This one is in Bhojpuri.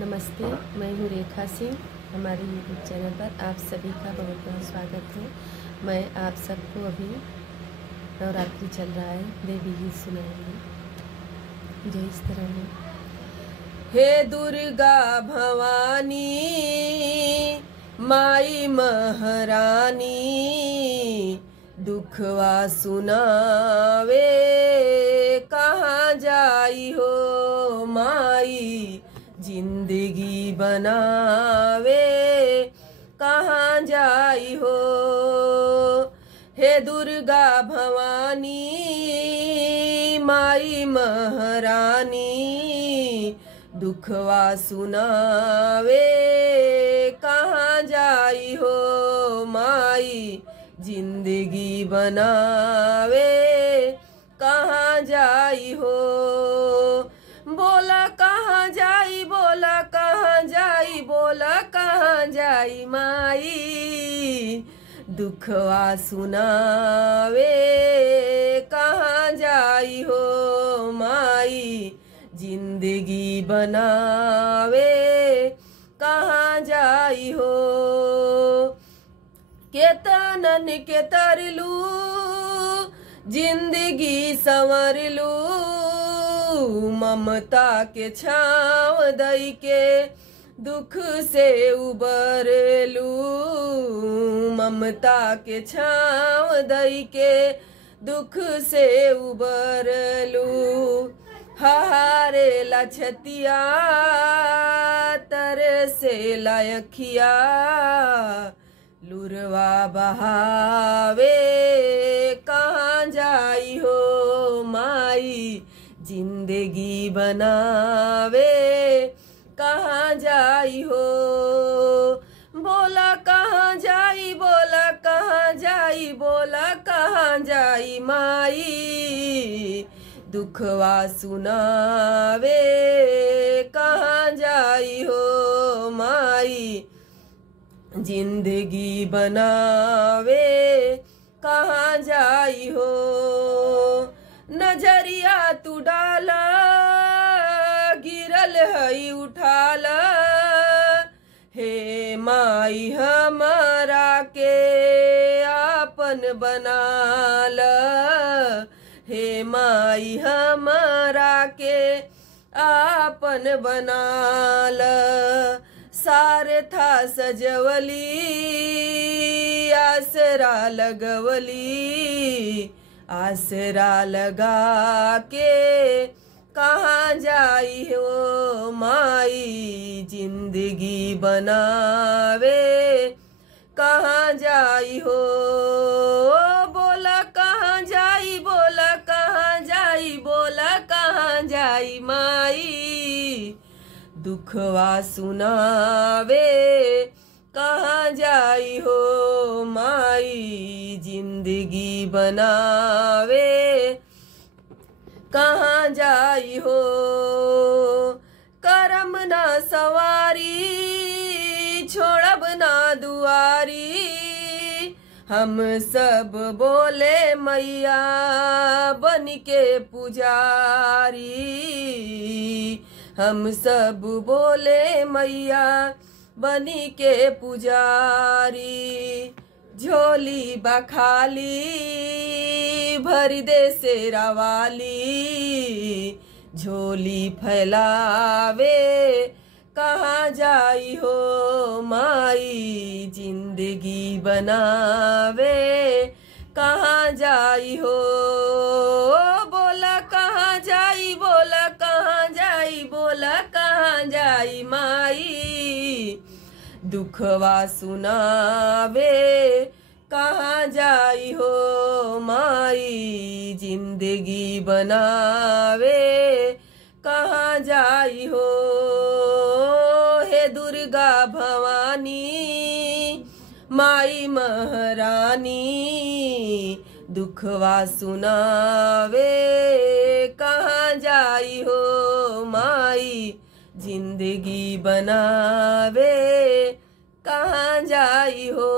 नमस्ते, मैं हूँ रेखा सिंह। हमारे यूट्यूब चैनल पर आप सभी का बहुत बहुत स्वागत है। मैं आप सबको अभी नवरात्रि चल रहा है, देवी गीत सुनाएंगे जो इस तरह है। हे दुर्गा भवानी माई महारानी, दुखवा सुनावे कहाँ जाई हो माई, जिंदगी बनावे कहाँ जाई हो। हे दुर्गा भवानी माई महारानी, दुखवा सुनावे कहाँ जाई हो माई, जिंदगी बनावे कहाँ जाई हो। बोला कहाँ जाई, बोला कहाँ जाई, बोला कहाँ जाई माई, दुखवा सुनावे कहाँ जाई हो माई, जिंदगी बनावे कहाँ जाई हो। केतनन के तरलू जिंदगी संवरलू, ममता के छाव दई के दुख से उबरलू, ममता के छाव दई के दुख से उबरलू। हारे लछतिया तरसे लायखिया, लुरवा बहावे कहाँ जाई हो माई, जिंदगी बनावे कहाँ जाई हो। बोला कहाँ जाई, बोला कहाँ जाई, बोला कहाँ जाई माई, दुखवा सुनावे कहाँ जाई हो माई, जिंदगी बनावे कहाँ जाई हो। नजरिया तू डाला गिरल हई उठाला, हे माई हमारा के आपन बनाला, हे माई हमारा के आपन बनाला। सारे था सजवली आसरा लगवली, आसरा लगा के कहाँ जाई हो माई, जिंदगी बनावे कहाँ जाई हो। बोला कहाँ जाई, बोला कहाँ जाई, बोला कहाँ जाई माई, दुखवा सुनावे कहाँ जाई हो माई, जिंदगी बनावे कहाँ जाई हो। करम ना सवारी छोड़ब ना दुआरी, हम सब बोले मैया बन के पुजारी, हम सब बोले मैया बनी के पुजारी। झोली बखाली भर दे सेरा वाली, झोली फैलावे कहाँ जाई हो माई, जिंदगी बनावे कहाँ जाई हो। बोला कहाँ जाई, बोला कहाँ जाई, बोला कहाँ जाई माई, दुखवा सुनावे कहाँ जाई हो माई, जिंदगी बनावे कहाँ जाई हो। हे दुर्गा भवानी माई महारानी, दुखवा सुनावे कहाँ जाई हो माई, जिंदगी बनावे कहाँ जाई हो।